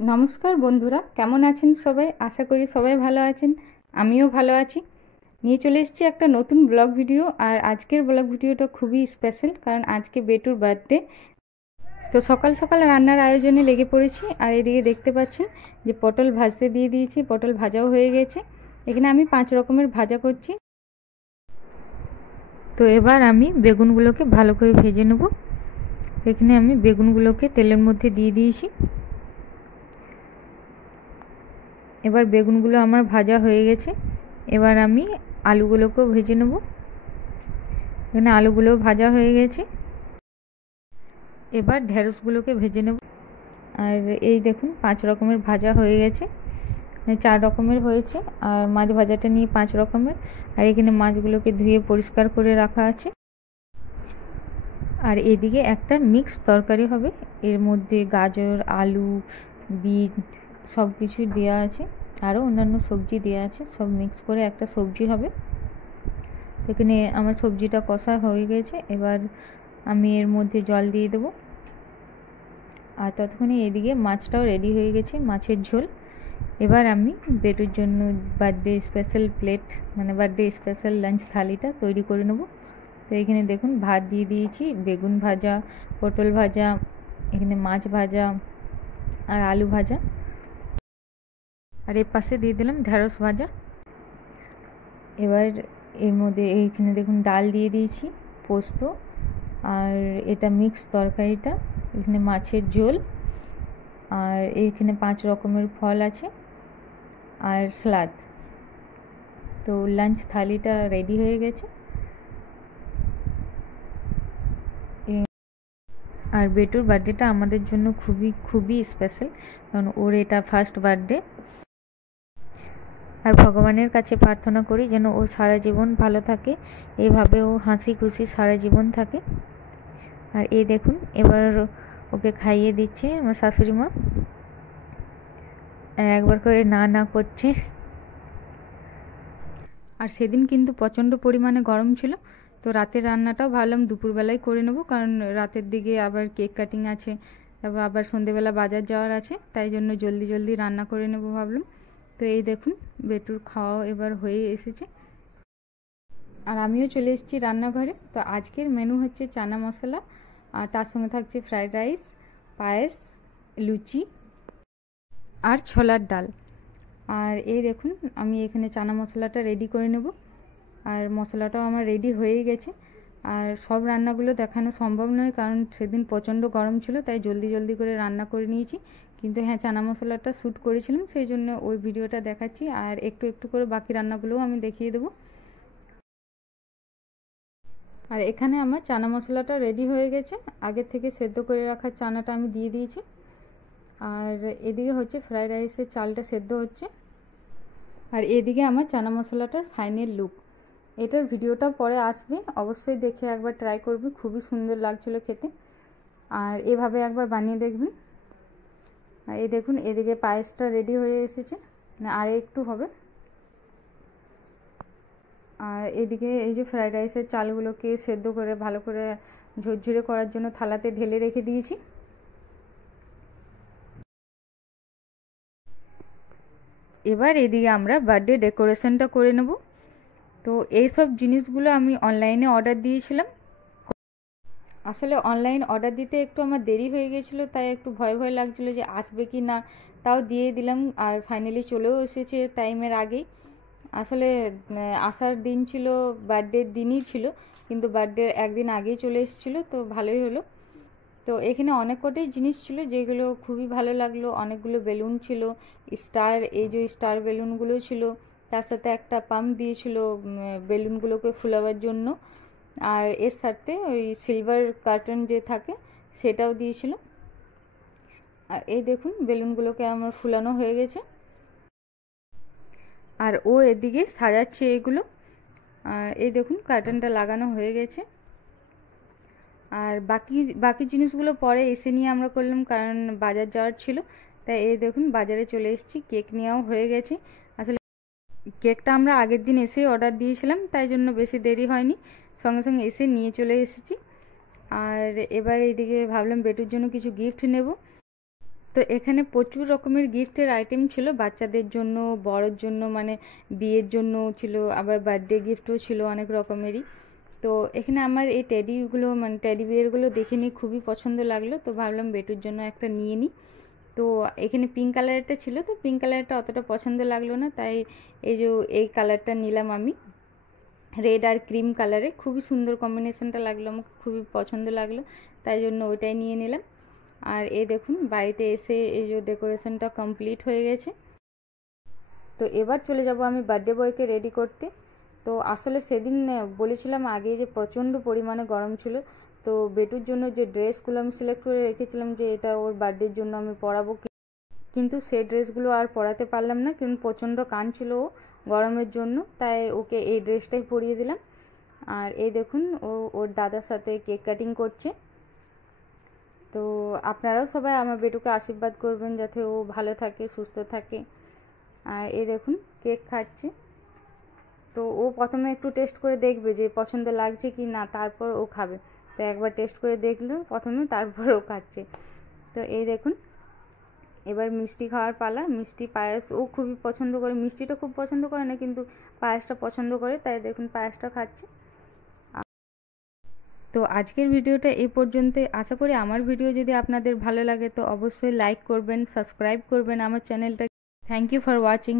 নমস্কার বন্ধুরা, কেমন আছেন সবাই? আশা করি সবাই ভালো আছেন। আমিও ভালো আছি। নিয়ে চলে এসেছি একটা নতুন ব্লগ ভিডিও। আর আজকের ব্লগ ভিডিওটা খুবই স্পেশাল, কারণ আজকে বেটুর বার্থডে। তো সকাল সকাল রান্নার আয়োজনে লেগে পড়েছি। আর এদিকে দেখতে পাচ্ছেন যে পটল ভাজতে দিয়ে দিয়েছি, পটল ভাজাও হয়ে গেছে। এখানে আমি 5 রকমের ভাজা করছি। তো এবার আমি বেগুনগুলোকে ভালো করে ভেজে নেব। এখানে আমি বেগুনগুলোকে তেলের মধ্যে দিয়ে দিয়েছি। এবার বেগুনগুলো আমার ভাজা হয়ে গেছে। এবার আমি আলুগুলোকেও ভেজে নেব। এখানে আলুগুলো ভাজা হয়ে গেছে। এবার ঢেঁড়সগুলোকে ভেজে নেব। আর এই দেখুন 5 রকমের ভাজা হয়ে গেছে, 4 রকমের হয়েছে। আর মাছ ভাজাটা নিয়ে 5 রকমের। আর এখানে মাছগুলোকে ধুয়ে পরিষ্কার করে রাখা আছে। আর এদিকে একটা মিক্স তরকারি হবে, এর মধ্যে গাজর, আলু, বিট সব কিছু দেওয়া আছে, আরও অন্যান্য সবজি দেওয়া আছে। সব মিক্স করে একটা সবজি হবে। এখানে আমার সবজিটা কষা হয়ে গেছে। এবার আমি এর মধ্যে জল দিয়ে দেবো। আর ততক্ষণে এদিকে মাছটাও রেডি হয়ে গেছে, মাছের ঝোল। এবার আমি বেটুর জন্য বার্থডে স্পেশাল প্লেট, মানে বার্থডে স্পেশাল লাঞ্চ থালিটা তৈরি করে নেব। তো এখানে দেখুন ভাত দিয়ে দিয়েছি, বেগুন ভাজা, পটল ভাজা, এখানে মাছ ভাজা আর আলু ভাজা। আর এর পাশে দিয়ে দিলাম ঢেঁড়স ভাজা। এবার এর মধ্যে এইখানে দেখুন ডাল দিয়ে দিয়েছি, পোস্ত, আর এটা মিক্স তরকারিটা, এখানে মাছের ঝোল, আর এইখানে 5 রকমের ফল আছে আর স্যালাড। তো লাঞ্চ থালিটা রেডি হয়ে গেছে। আর বেটুর বার্থডেটা আমাদের জন্য খুবই খুবই স্পেশাল, কারণ ওর এটা ফার্স্ট বার্থডে। আর ভগবানের কাছে প্রার্থনা করি যেন ও সারা জীবন ভালো থাকে, এইভাবে ও হাসি খুশি সারা জীবন থাকে। আর এই দেখুন এবার ওকে খাইয়ে দিচ্ছে আমার শাশুড়ি মা, একবার করে না না করছে। আর সেদিন কিন্তু প্রচণ্ড পরিমাণে গরম ছিল। তো রাতের রান্নাটাও ভাবলাম দুপুরবেলায় করে নেবো, কারণ রাতের দিকে আবার কেক কাটিং আছে, তারপর আবার সন্ধেবেলা বাজার যাওয়ার আছে, তাই জন্য জলদি জলদি রান্না করে নেবো ভাবলাম। তো এই দেখুন বেটুর খাওয়াও এবার হয়ে এসেছে। আর আমিও চলে এসেছি রান্নাঘরে। তো আজকের মেনু হচ্ছে চানা মশলা, আর তার সঙ্গে থাকছে ফ্রাইড রাইস, পায়েস, লুচি আর ছোলার ডাল। আর এই দেখুন আমি এখানে চানা মশলাটা রেডি করে নেব। আর মশলাটাও আমার রেডি হয়ে গেছে। আর সব রান্নাগুলো দেখানো সম্ভব নয়, কারণ সেদিন প্রচণ্ড গরম ছিল, তাই জলদি জলদি করে রান্না করে নিয়েছি। কিন্তু হ্যাঁ, চানা মশলাটা শ্যুট করেছিলাম, সেই জন্য ওই ভিডিওটা দেখাচ্ছি। আর একটু একটু করে বাকি রান্নাগুলোও আমি দেখিয়ে দেবো। আর এখানে আমার চানা মশলাটা রেডি হয়ে গেছে। আগে থেকে সেদ্ধ করে রাখা চানাটা আমি দিয়ে দিয়েছি। আর এদিকে হচ্ছে ফ্রাইড রাইসের চালটা সেদ্ধ হচ্ছে। আর এদিকে আমার চানা মশলাটার ফাইনাল লুক। এটার ভিডিওটা পরে আসবে, অবশ্যই দেখে একবার ট্রাই করবে, খুবই সুন্দর লাগছিলো খেতে। আর এভাবে একবার বানিয়ে দেখবেন। আর এই দেখুন এদিকে পায়েসটা রেডি হয়ে এসেছে, আর একটু হবে। আর এদিকে এই যে ফ্রাইড রাইসের চালগুলোকে সেদ্ধ করে ভালো করে ঝরঝরে করার জন্য থালাতে ঢেলে রেখে দিয়েছি। এবার এদিকে আমরা বার্থডে ডেকোরেশনটা করে নেব। তো এই সব জিনিসগুলো আমি অনলাইনে অর্ডার দিয়েছিলাম। আসলে অনলাইন অর্ডার দিতে একটু আমার দেরি হয়ে গেছিলো, তাই একটু ভয় ভয় লাগছিলো যে আসবে কি না। তাও দিয়ে দিলাম, আর ফাইনালি চলেও এসেছে টাইমের আগেই। আসলে আসার দিন ছিল, বার্থডের দিনই ছিল, কিন্তু বার্থডের একদিন আগেই চলে এসেছিলো, তো ভালোই হলো। তো এখানে অনেক কটাই জিনিস ছিল যেগুলো খুবই ভালো লাগলো। অনেকগুলো বেলুন ছিল, স্টার, এই যে স্টার বেলুনগুলো ছিল, তার সাথে একটা পাম্প দিয়েছিল বেলুনগুলোকে ফুলাবার জন্য। আর এর সাথে ওই সিলভার কার্টন যে থাকে সেটাও দিয়েছিল। আর এই দেখুন বেলুনগুলোকে আমার ফুলানো হয়ে গেছে। আর ও এদিকে সাজাচ্ছে এগুলো। আর এই দেখুন কার্টনটা লাগানো হয়ে গেছে। আর বাকি বাকি জিনিসগুলো পরে এসে নিয়ে আমরা করলাম, কারণ বাজার যাওয়ার ছিল। তাই এই দেখুন বাজারে চলে এসেছি, কেক নেওয়াও হয়ে গেছে। আসলে কেকটা আমরা আগের দিন এসেই অর্ডার দিয়েছিলাম, তাই জন্য বেশি দেরি হয়নি, সঙ্গে সঙ্গে এসে নিয়ে চলে এসেছি। আর এবার এইদিকে ভাবলাম বেটুর জন্য কিছু গিফট নেব। তো এখানে প্রচুর রকমের গিফটের আইটেম ছিল, বাচ্চাদের জন্য, বড়োর জন্য, মানে বিয়ের জন্য ছিল, আবার বার্থডে গিফটও ছিল অনেক রকমেরই। তো এখানে আমার এই টেডিগুলো, মানে টেডি বিয়ারগুলো দেখে নিয়ে খুবই পছন্দ লাগলো, তো ভাবলাম বেটুর জন্য একটা নিয়ে নিই। তো এখানে পিঙ্ক কালারটা ছিল, তো পিঙ্ক কালারটা অতটা পছন্দ লাগলো না, তাই এই কালারটা নিলাম আমি, রেড আর ক্রিম কালারে। খুবই সুন্দর কম্বিনেশনটা লাগলো, আমার খুবই পছন্দ লাগলো, তাই জন্য ওইটাই নিয়ে নিলাম। আর এই দেখুন বাড়িতে এসে এই যে ডেকোরেশনটা কমপ্লিট হয়ে গেছে। তো এবার চলে যাব আমি বার্থডে বয়কে রেডি করতে। তো আসলে সেদিন বলেছিলাম আগে যে প্রচণ্ড পরিমাণে গরম ছিল, তো বেটুর জন্য যে ড্রেসগুলো আমি সিলেক্ট করে রেখেছিলাম যে এটা ওর বার্থডের জন্য আমি পরাবো, কিন্তু সেই ড্রেসগুলো আর পরাতে পারলাম না, কারণ প্রচণ্ড কাঁদছিল ও গরমের জন্য, তাই ওকে এই ড্রেসটাই পরিয়ে দিলাম। আর এই দেখুন ও ওর দাদার সাথে কেক কাটিং করছে। তো আপনারাও সবাই আমার বেটুকে আশীর্বাদ করবেন যাতে ও ভালো থাকে, সুস্থ থাকে। আর এই দেখুন কেক খাচ্ছে। তো ও প্রথমে একটু টেস্ট করে দেখবে যে পছন্দ লাগছে কি না, তারপর ও খাবে। তো একবার টেস্ট করে দেখলো প্রথমে, তারপর ও খাচ্ছে। তো এই দেখুন এবার মিষ্টি খাওয়ার পালা। মিষ্টি পায়েস ও খুবই পছন্দ করে, মিষ্টিটা খুব পছন্দ করে না কিন্তু পায়েসটা পছন্দ করে, তাই দেখুন পায়েসটা খাচ্ছে। তো আজকের ভিডিওটা এই পর্যন্তই। আশা করি আমার ভিডিও যদি আপনাদের ভালো লাগে তো অবশ্যই লাইক করবেন, সাবস্ক্রাইব করবেন আমার চ্যানেলটা। Thank you for watching.